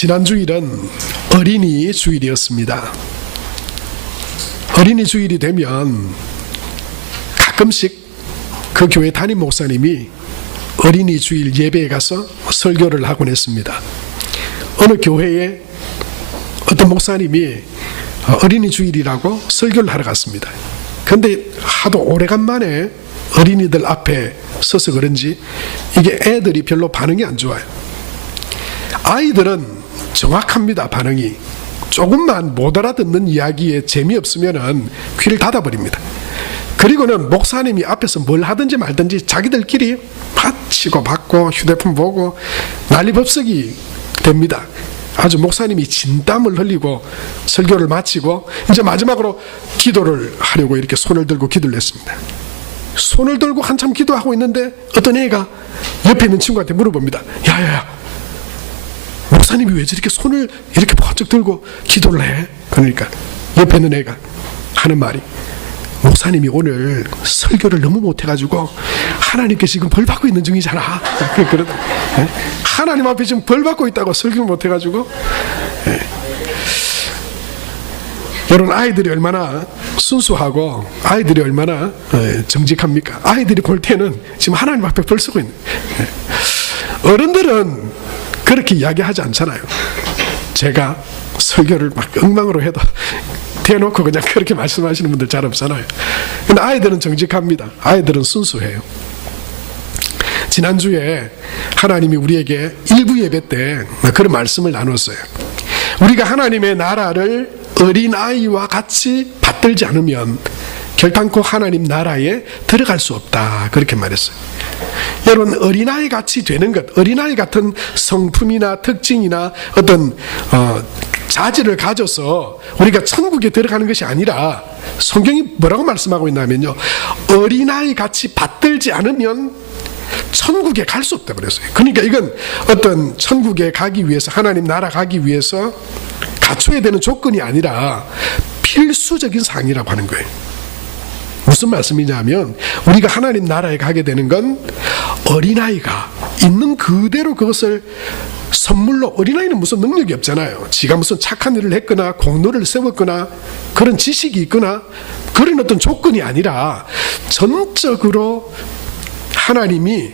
지난 주일은 어린이 주일이었습니다. 어린이 주일이 되면 가끔씩 그 교회 담임 목사님이 어린이 주일 예배에 가서 설교를 하곤 했습니다. 어느 교회에 어떤 목사님이 어린이 주일이라고 설교를 하러 갔습니다. 그런데 하도 오래간만에 어린이들 앞에 서서 그런지 이게 애들이 별로 반응이 안 좋아요. 아이들은 정확합니다. 반응이 조금만 못 알아듣는 이야기에 재미없으면 귀를 닫아버립니다. 그리고는 목사님이 앞에서 뭘 하든지 말든지 자기들끼리 치고 받고 휴대폰 보고 난리법석이 됩니다. 아주 목사님이 진땀을 흘리고 설교를 마치고 이제 마지막으로 기도를 하려고 이렇게 손을 들고 기도를 했습니다. 손을 들고 한참 기도하고 있는데 어떤 애가 옆에 있는 친구한테 물어봅니다. 야야야, 목사님이 왜 저렇게 손을 이렇게 번쩍 들고 기도를 해? 그러니까 옆에 있는 애가 하는 말이, 목사님이 오늘 설교를 너무 못해가지고 하나님께 지금 벌 받고 있는 중이잖아. 그러다 하나님 앞에 지금 벌 받고 있다고 설교를 못해가지고. 여러분, 아이들이 얼마나 순수하고 아이들이 얼마나 정직합니까? 아이들이 볼 때는 지금 하나님 앞에 벌 쓰고 있는. 어른들은 그렇게 이야기하지 않잖아요. 제가 설교를 막 엉망으로 해도 대놓고 그냥 그렇게 말씀하시는 분들 잘 없잖아요. 근데 아이들은 정직합니다. 아이들은 순수해요. 지난주에 하나님이 우리에게 일부 예배 때 그런 말씀을 나눴어요. 우리가 하나님의 나라를 어린아이와 같이 받들지 않으면 결단코 하나님 나라에 들어갈 수 없다, 그렇게 말했어요. 여러분, 어린아이 같이 되는 것, 어린아이 같은 성품이나 특징이나 어떤 자질을 가져서 우리가 천국에 들어가는 것이 아니라, 성경이 뭐라고 말씀하고 있냐면요, 어린아이 같이 받들지 않으면 천국에 갈 수 없다고 그랬어요. 그러니까 이건 어떤 천국에 가기 위해서, 하나님 나라 가기 위해서 갖춰야 되는 조건이 아니라 필수적인 사항이라고 하는 거예요. 무슨 말씀이냐면, 우리가 하나님 나라에 가게 되는 건 어린아이가 있는 그대로 그것을 선물로, 어린아이는 무슨 능력이 없잖아요. 지가 무슨 착한 일을 했거나 공로를 세웠거나 그런 지식이 있거나 그런 어떤 조건이 아니라 전적으로 하나님이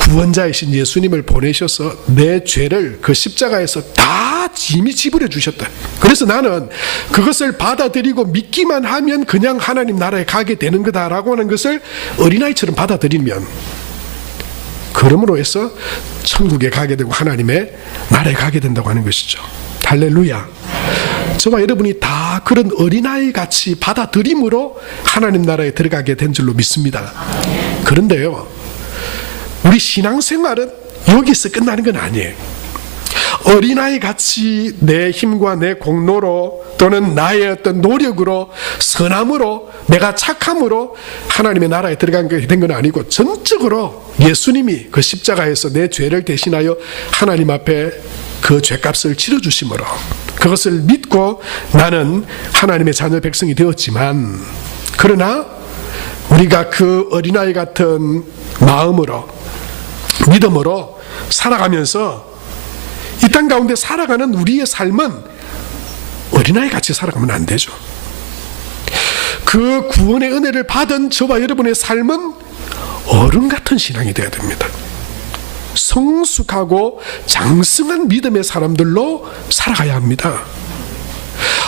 구원자이신 예수님을 보내셔서 내 죄를 그 십자가에서 다 이미 지불해 주셨다. 그래서 나는 그것을 받아들이고 믿기만 하면 그냥 하나님 나라에 가게 되는 거다라고 하는 것을 어린아이처럼 받아들이면, 그러므로 해서 천국에 가게 되고 하나님의 나라에 가게 된다고 하는 것이죠. 할렐루야. 저와 여러분이 다 그런 어린아이 같이 받아들임으로 하나님 나라에 들어가게 된 줄로 믿습니다. 그런데요, 우리 신앙생활은 여기서 끝나는 건 아니에요. 어린아이 같이 내 힘과 내 공로로 또는 나의 어떤 노력으로, 선함으로, 내가 착함으로 하나님의 나라에 들어간 건 아니고, 전적으로 예수님이 그 십자가에서 내 죄를 대신하여 하나님 앞에 그 죄값을 치러주심으로 그것을 믿고 나는 하나님의 자녀 백성이 되었지만, 그러나 우리가 그 어린아이 같은 마음으로, 믿음으로 살아가면서 이 땅 가운데 살아가는 우리의 삶은 어린아이 같이 살아가면 안 되죠. 그 구원의 은혜를 받은 저와 여러분의 삶은 어른 같은 신앙이 되어야 됩니다. 성숙하고 장성한 믿음의 사람들로 살아가야 합니다.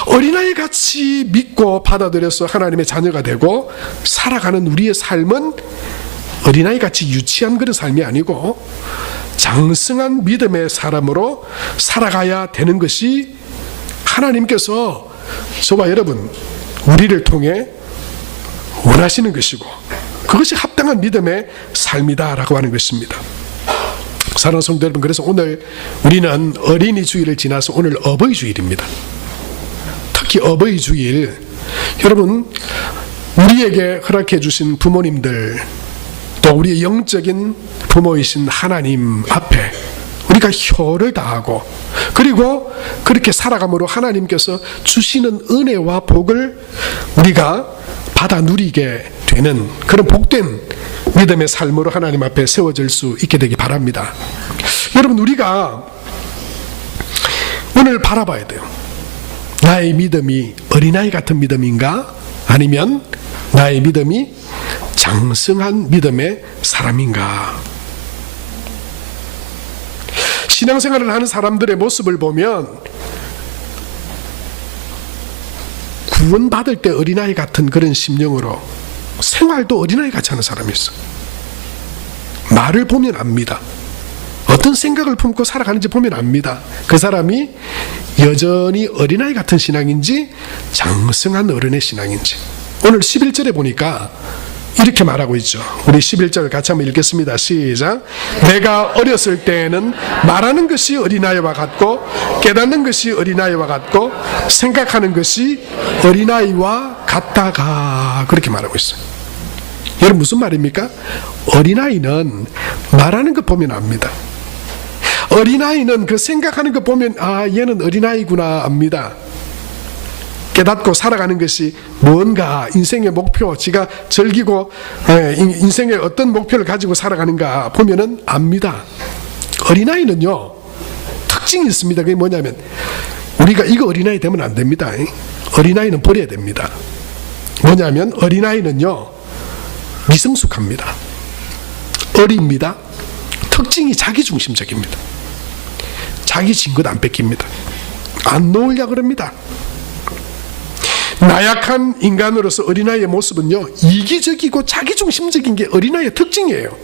어린아이 같이 믿고 받아들여서 하나님의 자녀가 되고 살아가는 우리의 삶은 어린아이 같이 유치한 그런 삶이 아니고 장성한 믿음의 사람으로 살아가야 되는 것이 하나님께서 저와 여러분, 우리를 통해 원하시는 것이고, 그것이 합당한 믿음의 삶이다라고 하는 것입니다. 사랑하는 성도 여러분, 그래서 오늘 우리는 어린이 주일을 지나서 오늘 어버이 주일입니다. 특히 어버이 주일, 여러분, 우리에게 허락해 주신 부모님들, 또 우리의 영적인 부모이신 하나님 앞에 우리가 효를 다하고, 그리고 그렇게 살아감으로 하나님께서 주시는 은혜와 복을 우리가 받아 누리게 되는 그런 복된 믿음의 삶으로 하나님 앞에 세워질 수 있게 되기 바랍니다. 여러분, 우리가 오늘 바라봐야 돼요. 나의 믿음이 어린아이 같은 믿음인가? 아니면 나의 믿음이 장성한 믿음의 사람인가? 신앙생활을 하는 사람들의 모습을 보면 구원받을 때 어린아이 같은 그런 심령으로 생활도 어린아이 같이 하는 사람이 있어. 말을 보면 압니다. 어떤 생각을 품고 살아가는지 보면 압니다. 그 사람이 여전히 어린아이 같은 신앙인지 장성한 어른의 신앙인지. 오늘 11절에 보니까 이렇게 말하고 있죠. 우리 11절 같이 한번 읽겠습니다. 시작. 내가 어렸을 때에는 말하는 것이 어린아이와 같고 깨닫는 것이 어린아이와 같고 생각하는 것이 어린아이와 같다가, 그렇게 말하고 있어요. 여러분 무슨 말입니까? 어린아이는 말하는 것 보면 압니다. 어린아이는 그 생각하는 것 보면 얘는 어린아이구나 압니다. 깨닫고 살아가는 것이 뭔가, 인생의 목표, 지가 즐기고 인생의 어떤 목표를 가지고 살아가는가 보면은 압니다. 어린아이는요 특징이 있습니다. 그게 뭐냐면 우리가 이거 어린아이 되면 안 됩니다. 어린아이는 버려야 됩니다. 뭐냐면 어린아이는요 미성숙합니다. 어립니다. 특징이 자기중심적입니다. 자기 진 것 안 뺏깁니다. 안 놓으려고 그럽니다. 나약한 인간으로서 어린아이의 모습은요 이기적이고 자기중심적인 게 어린아이의 특징이에요.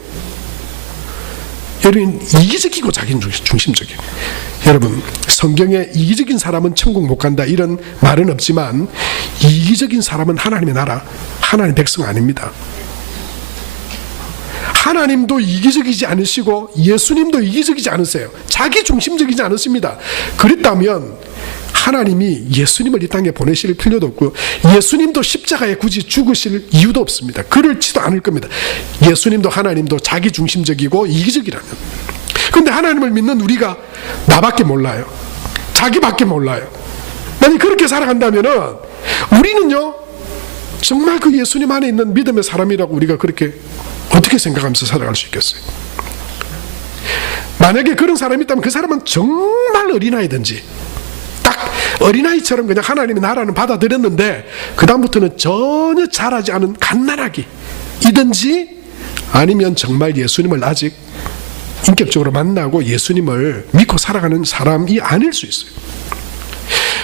여러분 이기적이고 자기중심적이에요. 여러분 성경에 이기적인 사람은 천국 못 간다 이런 말은 없지만 이기적인 사람은 하나님의 나라, 하나님의 백성 아닙니다. 하나님도 이기적이지 않으시고 예수님도 이기적이지 않으세요. 자기중심적이지 않으십니다. 그랬다면 하나님이 예수님을 이 땅에 보내실 필요도 없고요. 예수님도 십자가에 굳이 죽으실 이유도 없습니다. 그렇지도 않을 겁니다. 예수님도 하나님도 자기중심적이고 이기적이라면. 그런데 하나님을 믿는 우리가 나밖에 몰라요. 자기밖에 몰라요. 만약 그렇게 살아간다면 우리는요 정말 그 예수님 안에 있는 믿음의 사람이라고 우리가 그렇게 어떻게 생각하면서 살아갈 수 있겠어요? 만약에 그런 사람이 있다면 그 사람은 정말 어린아이든지 딱 어린아이처럼 그냥 하나님의 나라는 받아들였는데 그 다음부터는 전혀 잘하지 않은 갓난아기 이든지, 아니면 정말 예수님을 아직 인격적으로 만나고 예수님을 믿고 살아가는 사람이 아닐 수 있어요.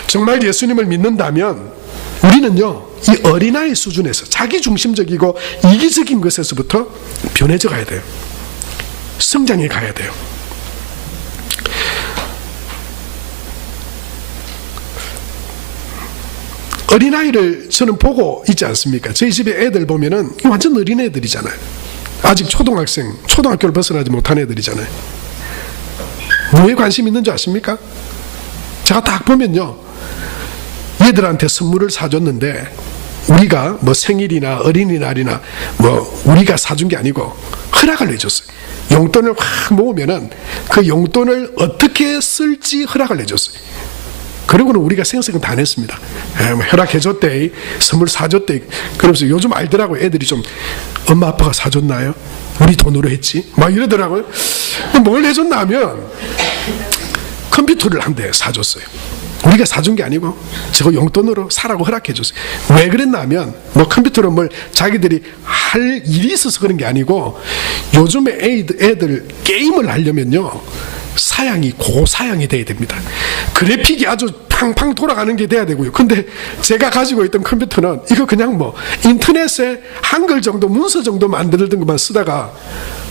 정말 예수님을 믿는다면 우리는요 이 어린아이 수준에서 자기중심적이고 이기적인 것에서부터 변해져 가야 돼요. 성장해 가야 돼요. 어린아이를 저는 보고 있지 않습니까? 저희 집에 애들 보면은 완전 어린애들이잖아요. 아직 초등학생, 초등학교를 벗어나지 못한 애들이잖아요. 뭐에 관심 있는 줄 아십니까? 제가 딱 보면요 얘들한테 선물을 사줬는데 우리가 뭐 생일이나 어린이날이나 뭐 우리가 사준 게 아니고 허락을 해줬어요. 용돈을 확 모으면은 그 용돈을 어떻게 쓸지 허락을 해줬어요. 그러고는 우리가 생색은 다 냈습니다. 뭐 허락해줬대, 선물 사줬대. 그러면서 요즘 알더라고요. 애들이 좀 엄마 아빠가 사줬나요? 우리 돈으로 했지? 막 이러더라고요. 뭘 해줬나 하면 컴퓨터를 한 대 사줬어요. 우리가 사준 게 아니고 저거 용돈으로 사라고 허락해줬어요. 왜 그랬나 하면 뭐 컴퓨터로 뭘 자기들이 할 일이 있어서 그런 게 아니고 요즘에 애들 게임을 하려면요 사양이 고사양이 돼야 됩니다. 그래픽이 아주 팡팡 돌아가는 게 돼야 되고요. 근데 제가 가지고 있던 컴퓨터는 이거 그냥 뭐 인터넷에 한글 정도 문서 정도 만들던 것만 쓰다가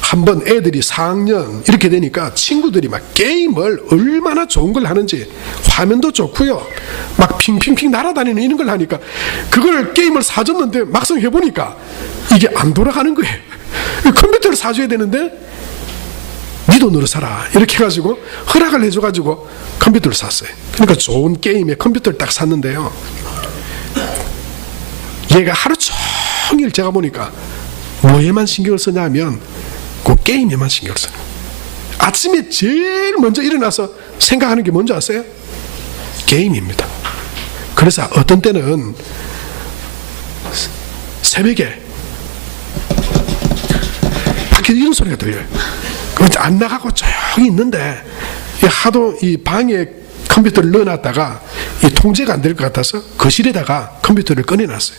한번 애들이 4학년 이렇게 되니까 친구들이 막 게임을 얼마나 좋은 걸 하는지, 화면도 좋고요 막 핑핑핑 날아다니는 이런 걸 하니까 그걸 게임을 사줬는데 막상 해보니까 이게 안 돌아가는 거예요. 컴퓨터를 사줘야 되는데 네 돈으로 사라 이렇게 해가지고 허락을 해줘가지고 컴퓨터를 샀어요. 그러니까 좋은 게임에 컴퓨터를 딱 샀는데요 얘가 하루 종일 제가 보니까 뭐에만 신경을 쓰냐면 그 게임에만 신경을 써요. 아침에 제일 먼저 일어나서 생각하는 게 뭔지 아세요? 게임입니다. 그래서 어떤 때는 새벽에 밖에 이런 소리가 들려요. 안 나가고 조용히 있는데 하도 이 방에 컴퓨터를 넣어놨다가 이 통제가 안 될 것 같아서 거실에다가 컴퓨터를 꺼내놨어요.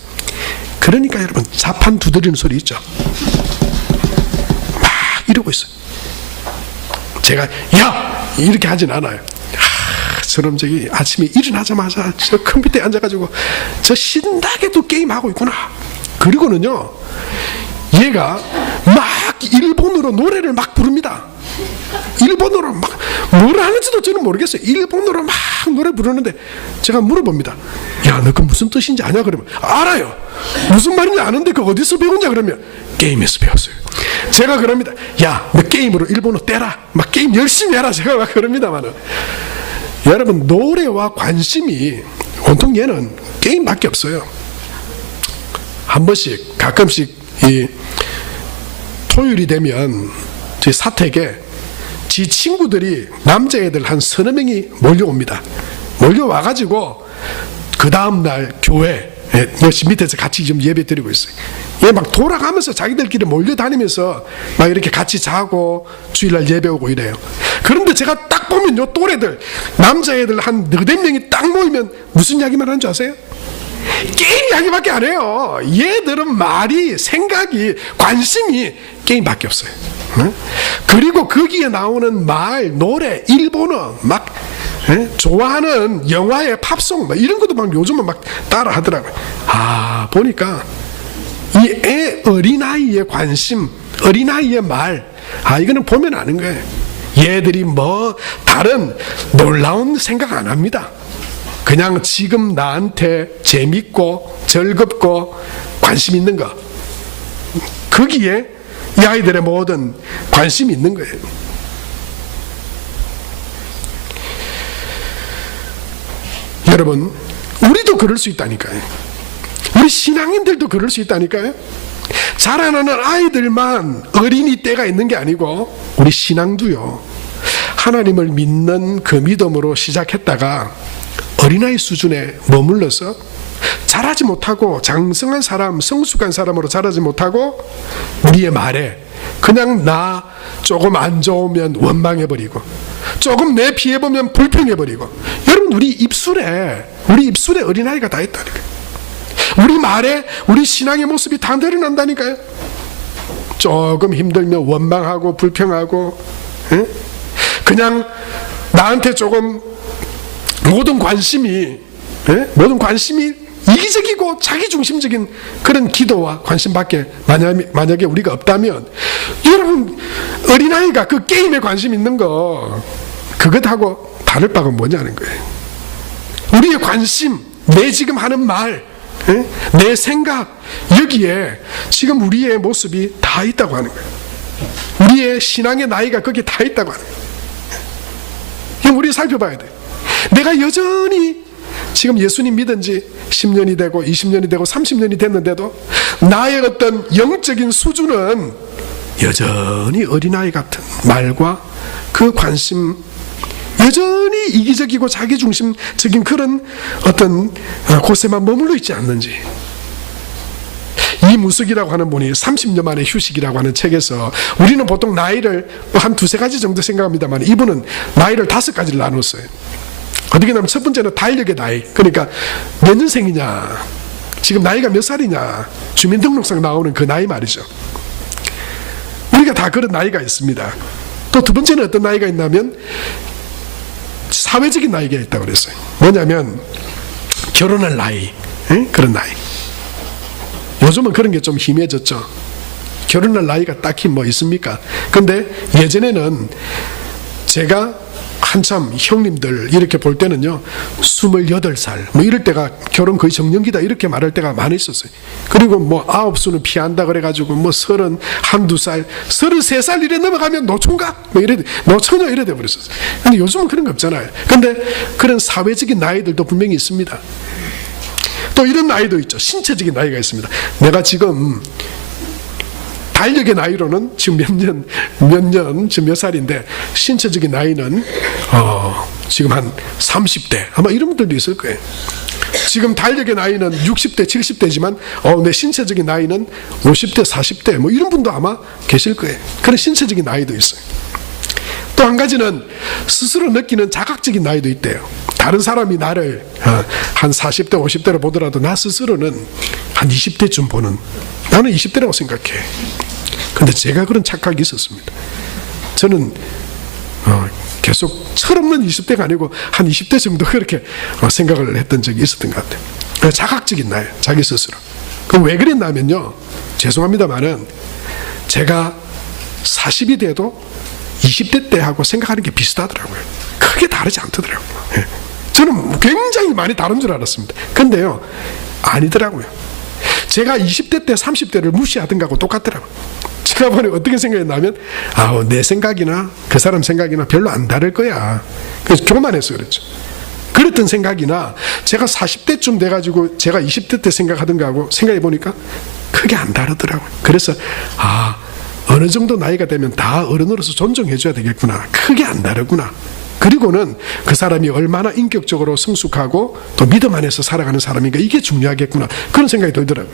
그러니까 여러분 자판 두드리는 소리 있죠. 막 이러고 있어요. 제가 야! 이렇게 하진 않아요. 저놈 저기 아침에 일어나자마자 저 컴퓨터에 앉아가지고 저 신나게도 게임하고 있구나. 그리고는요 얘가 막 일본어로 노래를 막 부릅니다. 일본어로 막 뭘 하는지도 저는 모르겠어요. 일본어로 막 노래 부르는데 제가 물어봅니다. 야, 너 그 무슨 뜻인지 아냐? 그러면 알아요. 무슨 말인지 아는데 그 어디서 배웠냐? 그러면 게임에서 배웠어요. 제가 그럽니다. 야, 너 게임으로 일본어 떼라. 막 게임 열심히 해라. 제가 막 그럽니다만은 여러분 노래와 관심이 온통 얘는 게임밖에 없어요. 한 번씩 가끔씩 이 토요일이 되면 저희 사택에 지 친구들이 남자애들 한 서너 명이 몰려옵니다. 몰려와가지고 그 다음날 교회 밑에서 같이 좀 예배 드리고 있어요. 얘 막 돌아가면서 자기들끼리 몰려다니면서 막 이렇게 같이 자고 주일날 예배 오고 이래요. 그런데 제가 딱 보면 요 또래들 남자애들 한 너댓 명이 딱 모이면 무슨 이야기만 하는 줄 아세요? 게임 이야기밖에 안 해요. 얘들은 말이 생각이 관심이 게임밖에 없어요. 응? 그리고 거기에 나오는 말, 노래, 일본어 막 좋아하는 영화의 팝송 막 이런 것도 막 요즘은 막 따라 하더라고요. 아, 보니까 이 애 어린아이의 관심, 어린아이의 말, 아, 이거는 보면 아는 거예요. 얘들이 뭐 다른 놀라운 생각 안 합니다. 그냥 지금 나한테 재밌고 즐겁고 관심 있는 거, 거기에 이 아이들의 모든 관심이 있는 거예요. 여러분, 우리도 그럴 수 있다니까요. 우리 신앙인들도 그럴 수 있다니까요. 자라나는 아이들만 어린이 때가 있는 게 아니고 우리 신앙도요, 하나님을 믿는 그 믿음으로 시작했다가 어린아이 수준에 머물러서 자라지 못하고 장성한 사람, 성숙한 사람으로 자라지 못하고 우리의 말에 그냥 나 조금 안 좋으면 원망해버리고 조금 내 피해보면 불평해버리고, 여러분 우리 입술에 어린아이가 다 있다니까요. 우리 말에 우리 신앙의 모습이 다 드러난다니까요. 조금 힘들면 원망하고 불평하고, 그냥 나한테 조금 모든 관심이 이기적이고 자기중심적인 그런 기도와 관심밖에 만약에 우리가 없다면, 여러분 어린아이가 그 게임에 관심 있는 거 그것하고 다를 바가 뭐냐는 거예요. 우리의 관심, 내 지금 하는 말, 내 생각, 여기에 지금 우리의 모습이 다 있다고 하는 거예요. 우리의 신앙의 나이가 거기에 다 있다고 하는 거예요. 그럼 우리 살펴봐야 돼요. 내가 여전히 지금 예수님 믿은 지 10년이 되고 20년이 되고 30년이 됐는데도 나의 어떤 영적인 수준은 여전히 어린아이 같은 말과 그 관심, 여전히 이기적이고 자기중심적인 그런 어떤 곳에만 머물러 있지 않는지. 이무숙이라고 하는 분이 30년 만에 휴식이라고 하는 책에서, 우리는 보통 나이를 한 두세 가지 정도 생각합니다만 이분은 나이를 5가지를 나눴어요. 어떻게 보면 첫 번째는 달력의 나이, 그러니까 몇 년생이냐, 지금 나이가 몇 살이냐, 주민등록상 나오는 그 나이 말이죠. 우리가 다 그런 나이가 있습니다. 또 두 번째는 어떤 나이가 있냐면 사회적인 나이가 있다고 그랬어요. 뭐냐면 결혼할 나이, 그런 나이. 요즘은 그런 게 좀 희미해졌죠. 결혼할 나이가 딱히 뭐 있습니까? 근데 예전에는 제가 한참 형님들 이렇게 볼 때는요, 28살 뭐 이럴 때가 결혼 거의 정년기다 이렇게 말할 때가 많이 있었어요. 그리고 뭐 9수는 피한다 그래가지고 뭐 31~2살 33살 이래 넘어가면 노총각 뭐 이래, 노처녀 이래 돼버렸었어요. 근데 요즘은 그런 거 없잖아요. 근데 그런 사회적인 나이들도 분명히 있습니다. 또 이런 나이도 있죠. 신체적인 나이가 있습니다. 내가 지금 달력의 나이로는 지금 지금 몇 살인데, 신체적인 나이는 지금 한 30대 아마 이런 분들도 있을 거예요. 지금 달력의 나이는 60대 70대지만 내 신체적인 나이는 50대 40대 뭐 이런 분도 아마 계실 거예요. 그런 신체적인 나이도 있어요. 또 한 가지는 스스로 느끼는 자각적인 나이도 있대요. 다른 사람이 나를 한 40대 50대로 보더라도 나 스스로는 한 20대쯤 보는, 나는 20대라고 생각해. 근데 제가 그런 착각이 있었습니다. 저는 계속 철없는 20대가 아니고 한 20대쯤도 그렇게 생각을 했던 적이 있었던 것 같아요. 자각적인 나이, 자기 스스로. 그럼 왜 그랬냐면요, 죄송합니다만은 제가 40이 돼도 20대 때하고 생각하는 게 비슷하더라고요. 크게 다르지 않더라고요. 저는 굉장히 많이 다른 줄 알았습니다. 근데요, 아니더라고요. 제가 20대 때 30대를 무시하던 거하고 똑같더라고요. 제가 보니 어떻게 생각했냐면, 내 생각이나 그 사람 생각이나 별로 안 다를 거야. 그래서 교만해서 그랬죠. 그랬던 생각이나 제가 40대쯤 돼가지고 제가 20대 때 생각하던 거하고 생각해 보니까 크게 안 다르더라고요. 그래서 어느 정도 나이가 되면 다 어른으로서 존중해 줘야 되겠구나. 크게 안 다르구나. 그리고는 그 사람이 얼마나 인격적으로 성숙하고 또 믿음 안에서 살아가는 사람인가, 이게 중요하겠구나. 그런 생각이 들더라고요.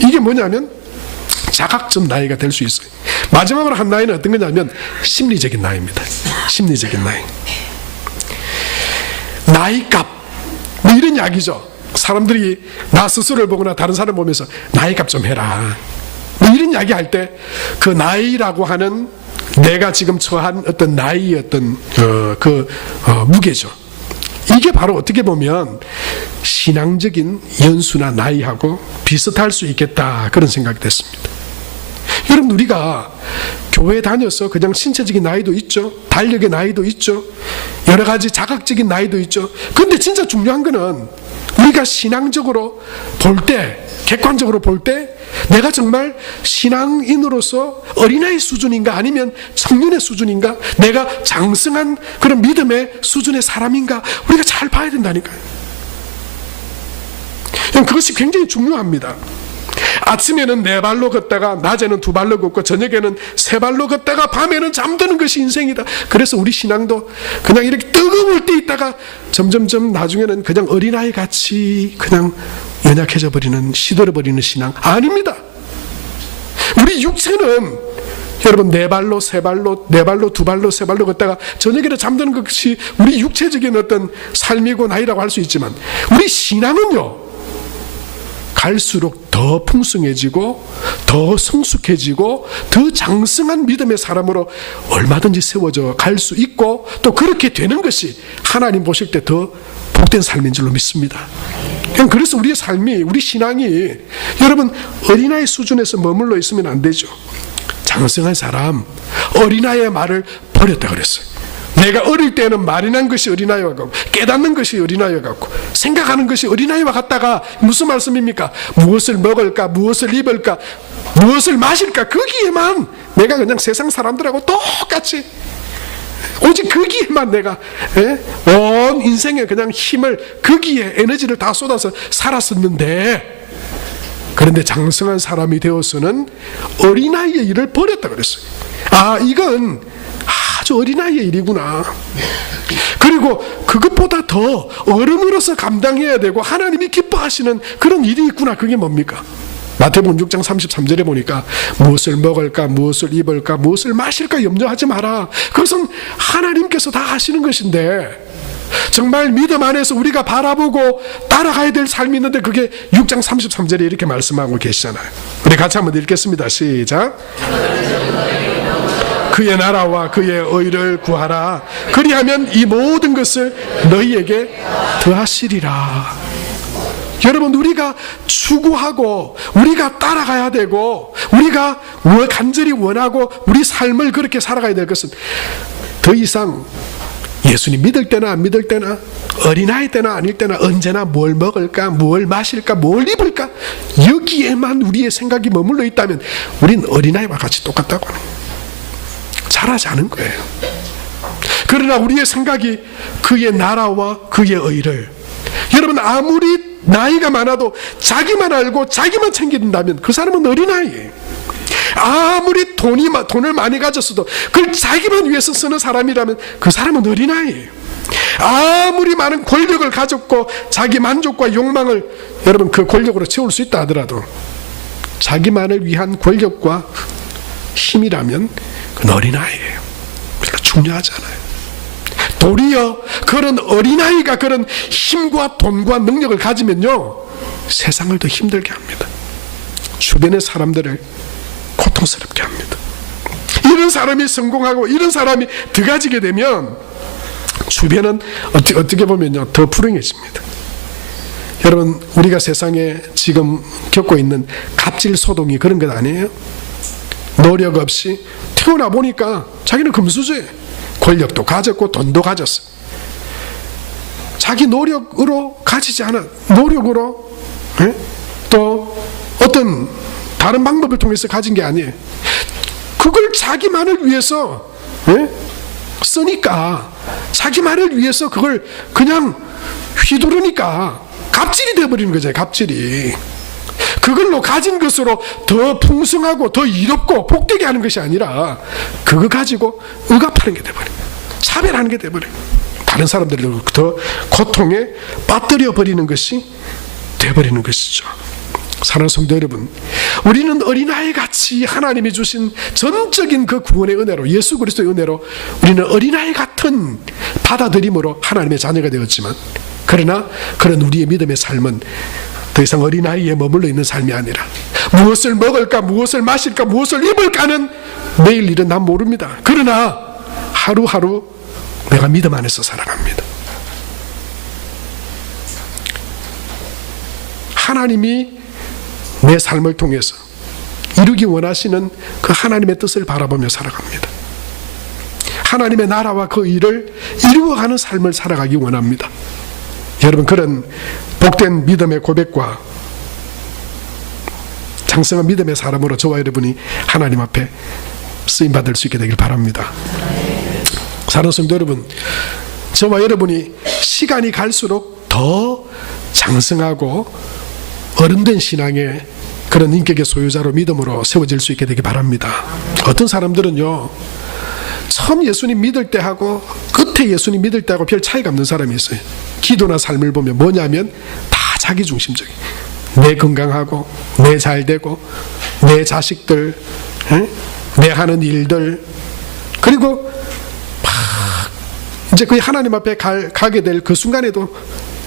이게 뭐냐면 자각적 나이가 될 수 있어요. 마지막으로 한 나이는 어떤 거냐면 심리적인 나이입니다. 심리적인 나이. 나이값, 뭐 이런 이야기죠. 사람들이 나 스스로를 보거나 다른 사람 보면서 나이값 좀 해라, 뭐 이런 이야기 할 때 그 나이라고 하는 내가 지금 처한 어떤 나이의 어떤 무게죠. 이게 바로 어떻게 보면 신앙적인 연수나 나이하고 비슷할 수 있겠다, 그런 생각이 됐습니다. 여러분, 우리가 교회 다녀서 그냥 신체적인 나이도 있죠, 달력의 나이도 있죠, 여러 가지 자각적인 나이도 있죠. 근데 진짜 중요한 거는 우리가 신앙적으로 볼 때, 객관적으로 볼 때 내가 정말 신앙인으로서 어린아이 수준인가 아니면 청년의 수준인가, 내가 장성한 그런 믿음의 수준의 사람인가, 우리가 잘 봐야 된다니까요. 그것이 굉장히 중요합니다. 아침에는 4발로 걷다가 낮에는 2발로 걷고 저녁에는 3발로 걷다가 밤에는 잠드는 것이 인생이다. 그래서 우리 신앙도 그냥 이렇게 뜨거울 때 있다가 점점점 나중에는 그냥 어린아이 같이 그냥 연약해져 버리는, 시들어 버리는 신앙 아닙니다. 우리 육체는 여러분 4발로 3발로 4발로 2발로 3발로 걷다가 저녁에는 잠드는 것이 우리 육체적인 어떤 삶이고 나이라고 할 수 있지만, 우리 신앙은요 갈수록 더 풍성해지고 더 성숙해지고 더 장성한 믿음의 사람으로 얼마든지 세워져 갈 수 있고, 또 그렇게 되는 것이 하나님 보실 때 더 복된 삶인 줄로 믿습니다. 그래서 우리의 삶이, 우리 신앙이 여러분 어린아이 수준에서 머물러 있으면 안 되죠. 장성한 사람, 어린아이의 말을 버렸다 그랬어요. 내가 어릴 때는 말이 난 것이 어린아이와 같고 깨닫는 것이 어린아이와 같고 생각하는 것이 어린아이와 같다가 무슨 말씀입니까? 무엇을 먹을까, 무엇을 입을까, 무엇을 마실까, 거기에만 내가 그냥 세상 사람들하고 똑같이 오직 거기에만 내가 온 인생의 그냥 힘을, 거기에 에너지를 다 쏟아서 살았었는데, 그런데 장성한 사람이 되어서는 어린아이의 일을 버렸다 그랬어요. 이건 아주 어린아이의 일이구나. 그리고 그것보다 더 어른으로서 감당해야 되고 하나님이 기뻐하시는 그런 일이 있구나. 그게 뭡니까? 마태복음 6장 33절에 보니까 무엇을 먹을까, 무엇을 입을까, 무엇을 마실까 염려하지 마라. 그것은 하나님께서 다 하시는 것인데, 정말 믿음 안에서 우리가 바라보고 따라가야 될 삶이 있는데 그게 6장 33절에 이렇게 말씀하고 계시잖아요. 우리 같이 한번 읽겠습니다. 시작. 그의 나라와 그의 의를 구하라. 그리하면 이 모든 것을 너희에게 더하시리라. 여러분, 우리가 추구하고 우리가 따라가야 되고 우리가 간절히 원하고 우리 삶을 그렇게 살아가야 될 것은 더 이상 예수님 믿을 때나 안 믿을 때나, 어린아이 때나 아닐 때나 언제나 뭘 먹을까, 뭘 마실까, 뭘 입을까, 여기에만 우리의 생각이 머물러 있다면 우린 어린아이와 같이 똑같다고 하는 거예요. 잘하지 않은 거예요. 그러나 우리의 생각이 그의 나라와 그의 의를, 여러분 아무리 나이가 많아도 자기만 알고 자기만 챙긴다면 그 사람은 어린아이예요. 아무리 돈을 많이 가졌어도 그걸 자기만 위해서 쓰는 사람이라면 그 사람은 어린아이예요. 아무리 많은 권력을 가졌고 자기 만족과 욕망을 여러분 그 권력으로 채울 수 있다 하더라도 자기만을 위한 권력과 힘이라면 그건 어린아이예요. 중요하잖아요. 도리어 그런 어린아이가 그런 힘과 돈과 능력을 가지면요, 세상을 더 힘들게 합니다. 주변의 사람들을 고통스럽게 합니다. 이런 사람이 성공하고 이런 사람이 더 가지게 되면 주변은 어떻게 보면요, 더 불행해집니다. 여러분, 우리가 세상에 지금 겪고 있는 갑질 소동이 그런 것 아니에요? 노력 없이 태어나 보니까 자기는 금수저예요. 권력도 가졌고 돈도 가졌어. 자기 노력으로 가지지 않아. 노력으로 또 어떤 다른 방법을 통해서 가진 게 아니에요. 그걸 자기만을 위해서 쓰니까, 자기만을 위해서 그걸 그냥 휘두르니까 갑질이 되어버리는 거잖아요. 갑질이. 그걸로 가진 것으로 더 풍성하고 더 이롭고 복되게 하는 것이 아니라 그거 가지고 억압하는 게 돼버려요. 차별하는 게 돼버려요. 다른 사람들을 더 고통에 빠뜨려 버리는 것이 돼버리는 것이죠. 사랑하는 성도 여러분, 우리는 어린아이 같이 하나님이 주신 전적인 그 구원의 은혜로, 예수 그리스도의 은혜로 우리는 어린아이 같은 받아들임으로 하나님의 자녀가 되었지만, 그러나 그런 우리의 믿음의 삶은 더 이상 어린아이에 머물러 있는 삶이 아니라 무엇을 먹을까, 무엇을 마실까, 무엇을 입을까는 내일 일은 난 모릅니다. 그러나 하루하루 내가 믿음 안에서 살아갑니다. 하나님이 내 삶을 통해서 이루기 원하시는 그 하나님의 뜻을 바라보며 살아갑니다. 하나님의 나라와 그 일을 이루어가는 삶을 살아가기 원합니다. 여러분, 그런 복된 믿음의 고백과 장성한 믿음의 사람으로 저와 여러분이 하나님 앞에 쓰임받을 수 있게 되길 바랍니다. 사랑하는 성도 여러분, 저와 여러분이 시간이 갈수록 더 장성하고 어른된 신앙의 그런 인격의 소유자로 믿음으로 세워질 수 있게 되길 바랍니다. 어떤 사람들은요, 처음 예수님 믿을 때하고 끝에 예수님 믿을 때하고 별 차이가 없는 사람이 있어요. 기도나 삶을 보면 뭐냐면 다 자기중심적이에요. 내 건강하고 내 잘되고 내 자식들, 내 하는 일들, 그리고 막 이제 거의 하나님 앞에 가게 될 그 순간에도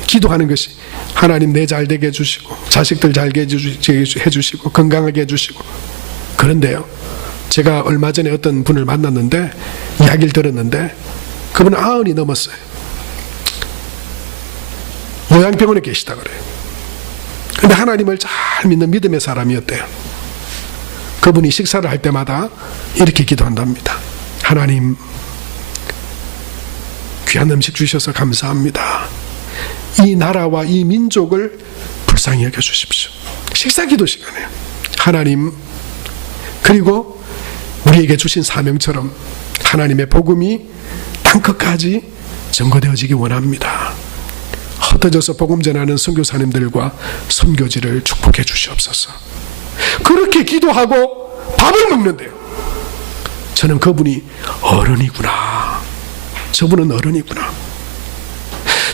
기도하는 것이 하나님 내 잘되게 해주시고 자식들 잘게 해주시고 건강하게 해주시고. 그런데요, 제가 얼마 전에 어떤 분을 만났는데 이야기를 들었는데 그분은 90이 넘었어요. 요양병원에 계시다 그래요. 그런데 하나님을 잘 믿는 믿음의 사람이었대요. 그분이 식사를 할 때마다 이렇게 기도한답니다. 하나님, 귀한 음식 주셔서 감사합니다. 이 나라와 이 민족을 불쌍히 여겨주십시오. 식사기도 시간에요. 하나님, 그리고 우리에게 주신 사명처럼 하나님의 복음이 땅끝까지 전거되어지기 원합니다. 흩어져서 복음 전하는 선교사님들과 선교지를 축복해 주시옵소서. 그렇게 기도하고 밥을 먹는데요, 저는 그분이 어른이구나, 저분은 어른이구나,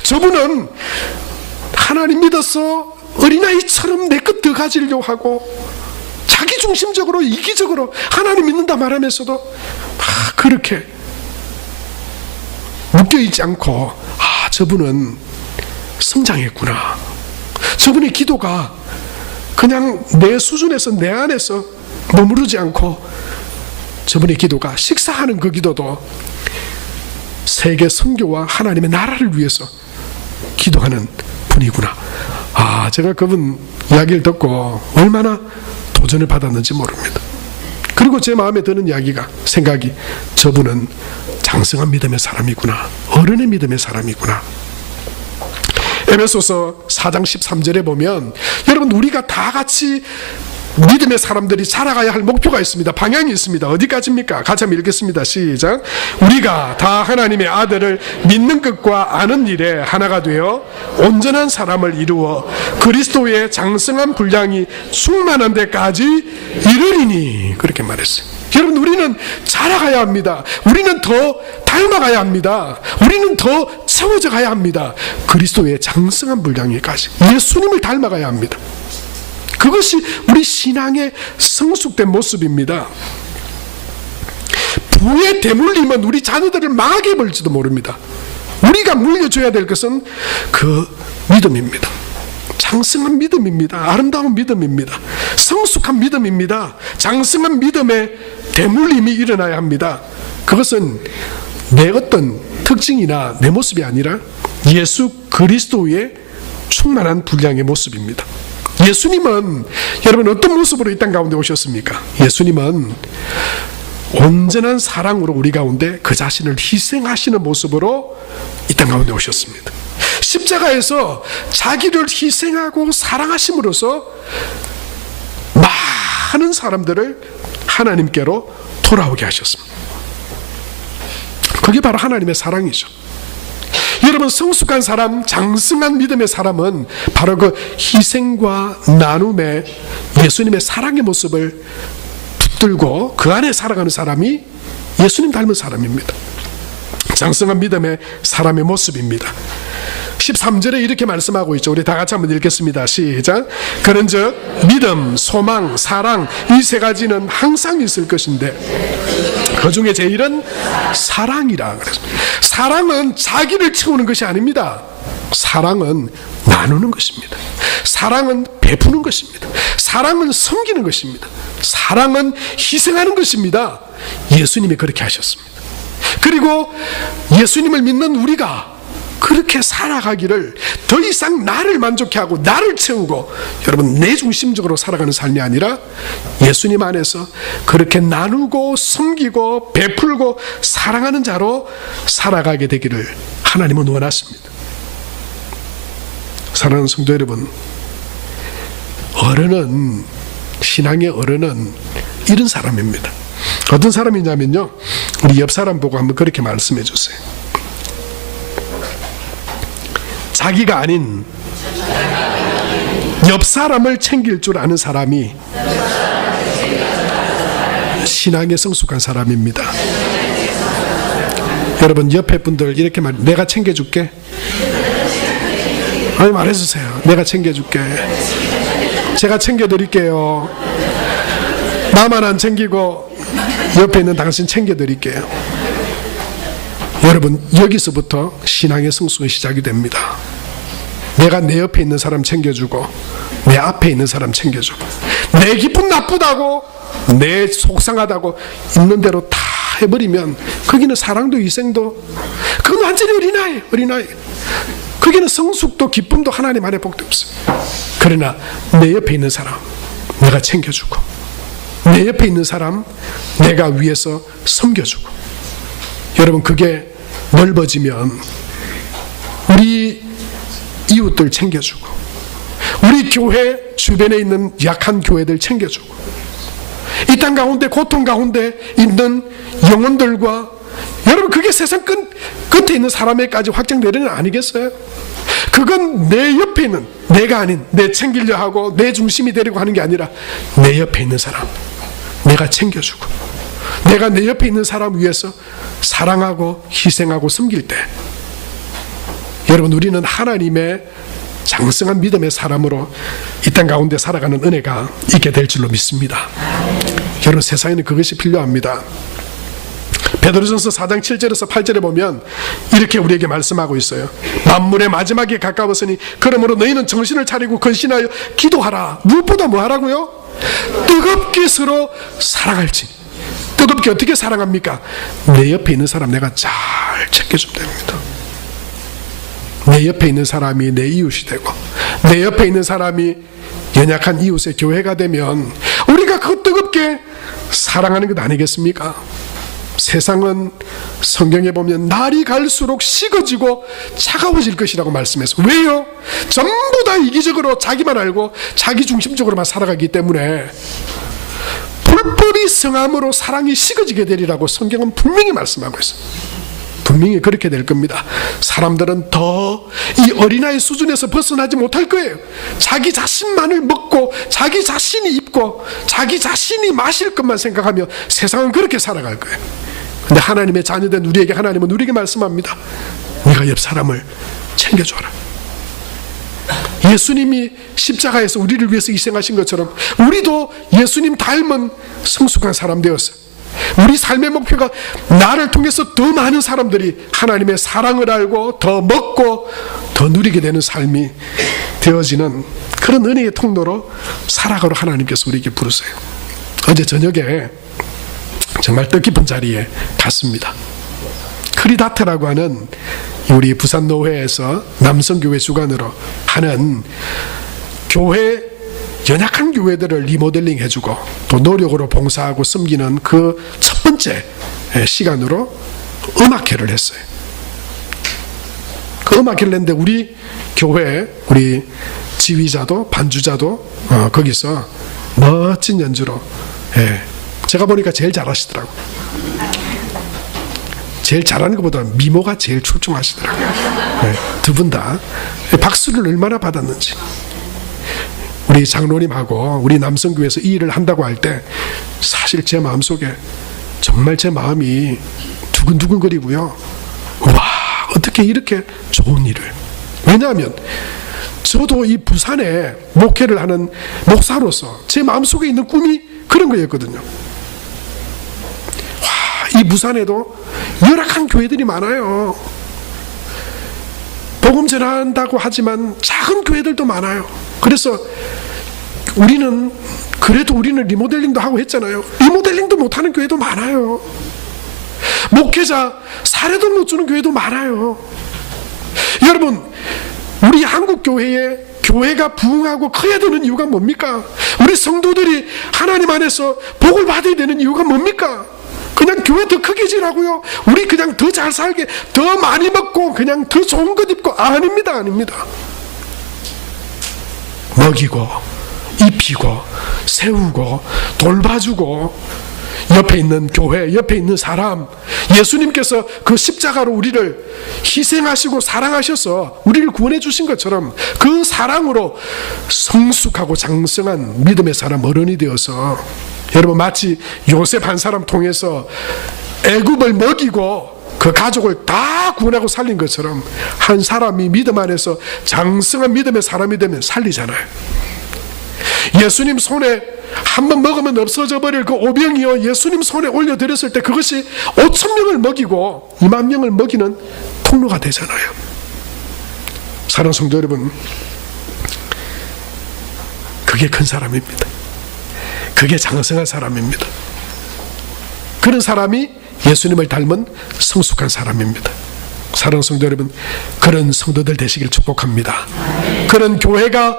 저분은 하나님 믿어서 어린아이처럼 내 것 더 가지려고 하고 자기중심적으로 이기적으로 하나님 믿는다 말하면서도 막 그렇게 묶여있지 않고, 저분은 성장했구나, 저분의 기도가 그냥 내 수준에서 내 안에서 머무르지 않고 저분의 기도가, 식사하는 그 기도도 세계 선교와 하나님의 나라를 위해서 기도하는 분이구나. 제가 그분 이야기를 듣고 얼마나 도전을 받았는지 모릅니다. 그리고 제 마음에 드는 생각이 저분은 장성한 믿음의 사람이구나, 어른의 믿음의 사람이구나. 에베소서 4장 13절에 보면, 여러분, 우리가 다 같이 믿음의 사람들이 살아가야 할 목표가 있습니다. 방향이 있습니다. 어디까지입니까? 같이 한번 읽겠습니다. 시작. 우리가 다 하나님의 아들을 믿는 것과 아는 일에 하나가 되어 온전한 사람을 이루어 그리스도의 장성한 분량이 충만한 데까지 이르리니, 그렇게 말했어요. 여러분, 우리는 자라가야 합니다. 우리는 더 닮아가야 합니다. 우리는 더 채워져 가야 합니다. 그리스도의 장성한 분량에까지 예수님을 닮아가야 합니다. 그것이 우리 신앙의 성숙된 모습입니다. 후에 대물림은 우리 자녀들을 망하게 해버릴지도 모릅니다. 우리가 물려줘야 될 것은 그 믿음입니다. 장성한 믿음입니다. 아름다운 믿음입니다. 성숙한 믿음입니다. 장성한 믿음의 대물림이 일어나야 합니다. 그것은 내 어떤 특징이나 내 모습이 아니라 예수 그리스도의 충만한 분량의 모습입니다. 예수님은 여러분 어떤 모습으로 이 땅 가운데 오셨습니까? 예수님은 온전한 사랑으로 우리 가운데 그 자신을 희생하시는 모습으로 이 땅 가운데 오셨습니다. 십자가에서 자기를 희생하고 사랑하심으로써 많은 사람들을 하나님께로 돌아오게 하셨습니다. 그게 바로 하나님의 사랑이죠. 여러분, 성숙한 사람, 장성한 믿음의 사람은 바로 그 희생과 나눔의 예수님의 사랑의 모습을 붙들고 그 안에 살아가는 사람이 예수님 닮은 사람입니다. 장성한 믿음의 사람의 모습입니다. 13절에 이렇게 말씀하고 있죠. 우리 다 같이 한번 읽겠습니다. 시작. 그런즉 믿음, 소망, 사랑 이 세 가지는 항상 있을 것인데 그 중에 제일은 사랑이라 그랬습니다. 사랑은 자기를 채우는 것이 아닙니다. 사랑은 나누는 것입니다. 사랑은 베푸는 것입니다. 사랑은 섬기는 것입니다. 사랑은 희생하는 것입니다. 예수님이 그렇게 하셨습니다. 그리고 예수님을 믿는 우리가 그렇게 살아가기를 더 이상 나를 만족해 하고 나를 채우고 여러분 내 중심적으로 살아가는 삶이 아니라 예수님 안에서 그렇게 나누고 섬기고 베풀고 사랑하는 자로 살아가게 되기를 하나님은 원하십니다. 사랑하는 성도 여러분, 어른은, 신앙의 어른은 이런 사람입니다. 어떤 사람이냐면요, 우리 옆 사람 보고 한번 그렇게 말씀해 주세요. 자기가 아닌 옆 사람을 챙길 줄 아는 사람이 신앙에 성숙한 사람입니다. 여러분, 옆에 분들 이렇게 말, 내가 챙겨줄게. 아니, 말해주세요. 내가 챙겨줄게. 제가 챙겨드릴게요. 나만 안 챙기고 옆에 있는 당신 챙겨드릴게요. 여러분, 여기서부터 신앙의 성숙이 시작이 됩니다. 내가 내 옆에 있는 사람 챙겨주고 내 앞에 있는 사람 챙겨주고 내 기분 나쁘다고 내 속상하다고 있는 대로 다 해버리면 거기는 사랑도 희생도, 그건 완전히 어린아이. 거기는 성숙도 기쁨도 하나님 안에 복도 없어요. 그러나 내 옆에 있는 사람 내가 챙겨주고 내 옆에 있는 사람 내가 위해서 섬겨주고, 여러분, 그게 넓어지면 우리 이웃들 챙겨주고 우리 교회 주변에 있는 약한 교회들 챙겨주고 이 땅 가운데 고통 가운데 있는 영혼들과, 여러분, 그게 세상 끝에 있는 사람에까지 확장되는 건 아니겠어요? 그건 내 옆에 있는, 내가 아닌 내 챙기려 하고 내 중심이 되려고 하는 게 아니라 내 옆에 있는 사람 내가 챙겨주고 내가 내 옆에 있는 사람 위해서 사랑하고 희생하고 섬길 때, 여러분, 우리는 하나님의 장성한 믿음의 사람으로 이 땅 가운데 살아가는 은혜가 있게 될 줄로 믿습니다. 여러분, 세상에는 그것이 필요합니다. 베드로전서 4장 7절에서 8절에 보면 이렇게 우리에게 말씀하고 있어요. 만물의 마지막에 가까웠으니 그러므로 너희는 정신을 차리고 근신하여 기도하라. 무엇보다 뭐 하라고요? 뜨겁게 서로 사랑할지. 뜨겁게 어떻게 사랑합니까? 내 옆에 있는 사람 내가 잘 챙겨주면 됩니다. 내 옆에 있는 사람이 내 이웃이 되고 내 옆에 있는 사람이 연약한 이웃의 교회가 되면 우리가 그 뜨겁게 사랑하는 것 아니겠습니까? 세상은 성경에 보면 날이 갈수록 식어지고 차가워질 것이라고 말씀해서, 왜요? 전부 다 이기적으로 자기만 알고 자기 중심적으로만 살아가기 때문에 불법이 성함으로 사랑이 식어지게 되리라고 성경은 분명히 말씀하고 있어요. 분명히 그렇게 될 겁니다. 사람들은 더 이 어린아이 수준에서 벗어나지 못할 거예요. 자기 자신만을 먹고 자기 자신이 입고 자기 자신이 마실 것만 생각하며 세상은 그렇게 살아갈 거예요. 근데 하나님의 자녀된 우리에게 하나님은 우리에게 말씀합니다. 네가 옆 사람을 챙겨줘라. 예수님이 십자가에서 우리를 위해서 희생하신 것처럼 우리도 예수님 닮은 성숙한 사람 되어서 우리 삶의 목표가 나를 통해서 더 많은 사람들이 하나님의 사랑을 알고 더 먹고 더 누리게 되는 삶이 되어지는 그런 은혜의 통로로 살아가로 하나님께서 우리에게 부르세요. 어제 저녁에 정말 뜻깊은 자리에 갔습니다. 크리다트라고 하는 우리 부산 노회에서 남성교회 주관으로 하는 교회, 연약한 교회들을 리모델링 해주고 또 노력으로 봉사하고 섬기는 그 첫 번째 시간으로 음악회를 했어요. 그 음악회를 했는데 우리 교회, 우리 지휘자도 반주자도 거기서 멋진 연주로, 제가 보니까 제일 잘하시더라고요. 제일 잘하는 것보다 미모가 제일 출중하시더라고요. 두 분 다 박수를 얼마나 받았는지. 우리 장로님하고 우리 남성교회에서 이 일을 한다고 할 때 사실 제 마음속에 정말 제 마음이 두근두근거리고요. 와, 어떻게 이렇게 좋은 일을. 왜냐하면 저도 이 부산에 목회를 하는 목사로서 제 마음속에 있는 꿈이 그런 거였거든요. 와, 이 부산에도 열악한 교회들이 많아요. 복음 전한다고 하지만 작은 교회들도 많아요. 그래서 우리는 리모델링도 하고 했잖아요. 리모델링도 못하는 교회도 많아요. 목회자 사례도 못 주는 교회도 많아요. 여러분, 우리 한국 교회가 부흥하고 커야 되는 이유가 뭡니까? 우리 성도들이 하나님 안에서 복을 받아야 되는 이유가 뭡니까? 그냥 교회 더 크게 지라고요? 우리 그냥 더 잘 살게, 더 많이 먹고 그냥 더 좋은 것 입고? 아닙니다. 먹이고 입히고 세우고 돌봐주고 옆에 있는 교회, 옆에 있는 사람, 예수님께서 그 십자가로 우리를 희생하시고 사랑하셔서 우리를 구원해 주신 것처럼 그 사랑으로 성숙하고 장성한 믿음의 사람, 어른이 되어서, 여러분, 마치 요셉 한 사람 통해서 애굽을 먹이고 그 가족을 다 구원하고 살린 것처럼 한 사람이 믿음 안에서 장성한 믿음의 사람이 되면 살리잖아요. 예수님 손에 한번 먹으면 없어져 버릴 그 오병이어 예수님 손에 올려드렸을 때 그것이 5,000명을 먹이고 20,000명을 먹이는 통로가 되잖아요. 사랑하는 성도 여러분, 그게 큰 사람입니다. 그게 장성한 사람입니다. 그런 사람이 예수님을 닮은 성숙한 사람입니다. 사랑하는 성도 여러분, 그런 성도들 되시길 축복합니다. 그런 교회가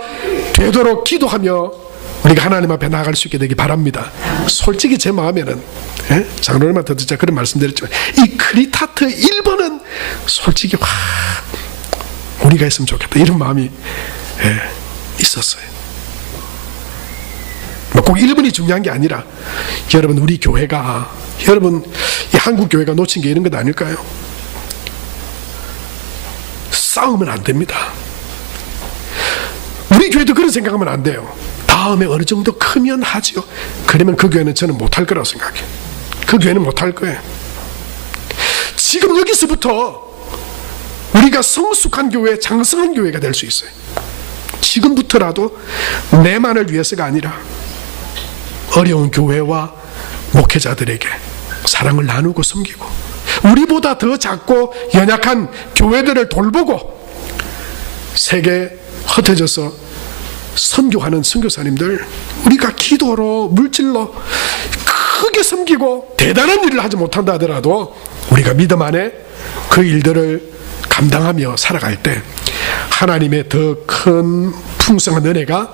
되도록 기도하며 우리가 하나님 앞에 나아갈 수 있게 되기 바랍니다. 솔직히 제 마음에는, 장로님한테 진짜 그런 말씀드렸지만 이 크리타트 1번은 솔직히 우리가 했으면 좋겠다 이런 마음이 있었어요. 꼭 1번이 중요한 게 아니라, 여러분, 우리 교회가, 여러분, 이 한국 교회가 놓친 게 이런 것 아닐까요? 싸우면 안 됩니다. 우리 교회도 그런 생각하면 안 돼요. 다음에 어느 정도 크면 하지요. 그러면 그 교회는 저는 못할 거라고 생각해요. 그 교회는 못할 거예요. 지금 여기서부터 우리가 성숙한 교회, 장성한 교회가 될 수 있어요. 지금부터라도 내만을 위해서가 아니라 어려운 교회와 목회자들에게 사랑을 나누고 섬기고, 우리보다 더 작고 연약한 교회들을 돌보고, 세계 흩어져서 선교하는 선교사님들 우리가 기도로 물질로 크게 섬기고 대단한 일을 하지 못한다 하더라도 우리가 믿음 안에 그 일들을 감당하며 살아갈 때 하나님의 더 큰 풍성한 은혜가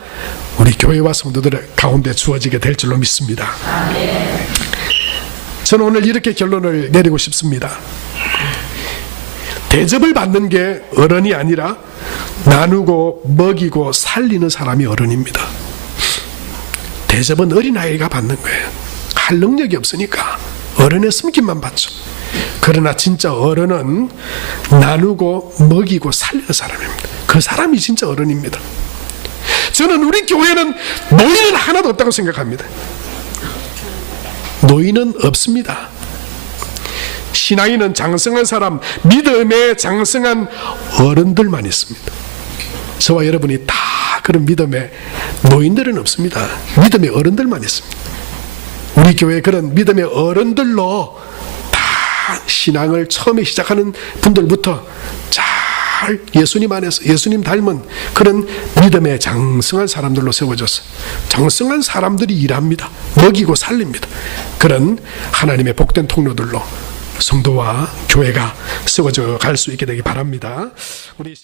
우리 교회와 성도들 가운데 주어지게 될 줄로 믿습니다. 저는 오늘 이렇게 결론을 내리고 싶습니다. 대접을 받는 게 어른이 아니라 나누고 먹이고 살리는 사람이 어른입니다. 대접은 어린아이가 받는 거예요. 할 능력이 없으니까 어른의 섬김만 받죠. 그러나 진짜 어른은 나누고 먹이고 살리는 사람입니다. 그 사람이 진짜 어른입니다. 저는 우리 교회는 노인은 하나도 없다고 생각합니다. 노인은 없습니다. 신앙인은 장성한 사람, 믿음에 장성한 어른들만 있습니다. 저와 여러분이 다 그런 믿음의 노인들은 없습니다. 믿음의 어른들만 있습니다. 우리 교회 그런 믿음의 어른들로 다 신앙을 처음에 시작하는 분들부터 잘 예수님 안에서 예수님 닮은 그런 믿음의 장성한 사람들로 세워졌어. 장성한 사람들이 일합니다. 먹이고 살립니다. 그런 하나님의 복된 통로들로 성도와 교회가 세워져 갈 수 있게 되기 바랍니다. 우리